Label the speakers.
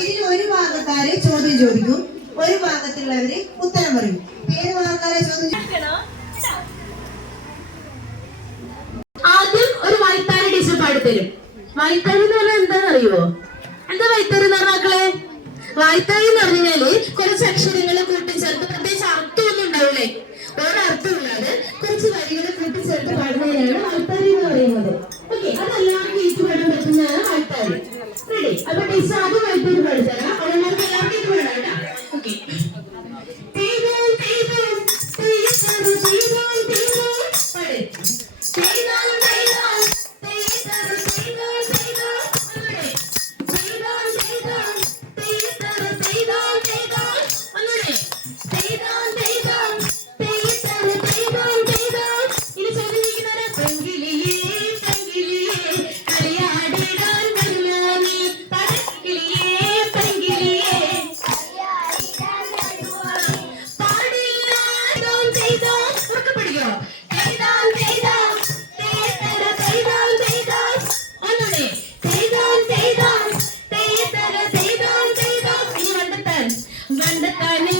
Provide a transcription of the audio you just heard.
Speaker 1: ഇതിൽ ഒരു ഭാഗക്കാര് ചോദ്യം ചോദിക്കും. ഒരു ഭാഗത്തുള്ളവര് ഉത്തരം പറയും. ഏത് ഭാഗക്കാരെ ചോദ്യം
Speaker 2: ആദ്യം ഒരു വൈത്താരി ടീച്ചർ പാടിത്തരും വൈത്താരി എന്ന് പറഞ്ഞാൽ എന്താണെന്നറിയോ എന്താ വൈത്താരി എന്ന് പറഞ്ഞ മക്കളെ? വൈത്താരി എന്ന് പറഞ്ഞാൽ കുറച്ച് അക്ഷരങ്ങൾ കൂട്ടിച്ചേർത്ത് പ്രത്യേകിച്ച് അർത്ഥമൊന്നും ഉണ്ടാവില്ലേ? ഒരർത്ഥമില്ലാതെ കുറച്ച് വരികൾ കൂട്ടിച്ചേർത്ത് പാടുന്നതിനാണ് വൈത്താരി എന്ന് പറയുന്നത്. റെഡി അപ്പൊ ടീച്ചർ അത് ತಲೆ